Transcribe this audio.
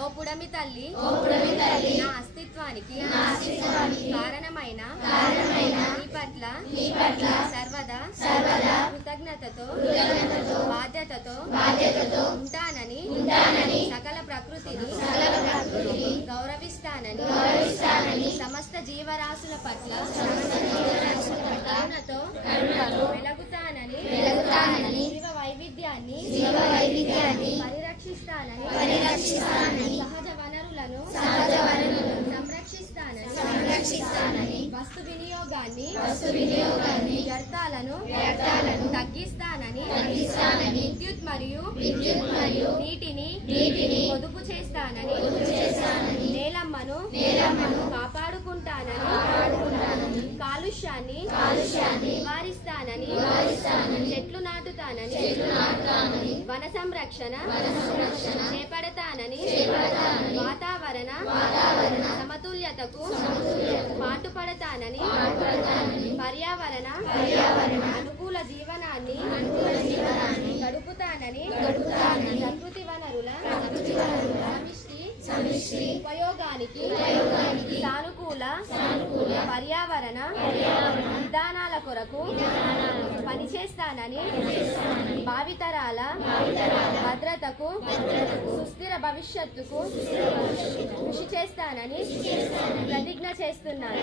ఓ పుడమి తల్లి నా అస్తిత్వానికి కారణమైన నీ పట్ల సర్వదా కృతజ్ఞతతో బాధ్యతతో ఉంటానని సకల ప్రకృతిని గౌరవిస్తానని సమస్త జీవరాశుల పట్ల కరుణతో వెలుగుతానని జీవ వైవిధ్యాన్ని పరిరక్షిస్తానని సహజ వనరులను సంరక్షిస్తానని వస్తు వినియోగాన్ని వ్యర్థాలను తగ్గిస్తానని విద్యుత్ మరియు నీటిని పొదుపు చేస్తానని నేలమ్మను కాపాడుకుంటానని కాలుష్యాన్ని నివారిస్తానని చెట్లు నాటుతానని వన సంరక్షణ చేపడతానని వాతావరణ సమతుల్యతకు పాటుపడతానని పర్యావరణ అనుకూల జీవనాన్ని గడుపుతానని ప్రకృతి వనరుల సమిష్టి ఉపయోగానికి సానుకూల పర్యావరణ విధానాల కొరకు పనిచేస్తానని భావితరాల భద్రతకు సుస్థిర భవిష్యత్తుకు కృషి చేస్తానని ప్రతిజ్ఞ చేస్తున్నాను.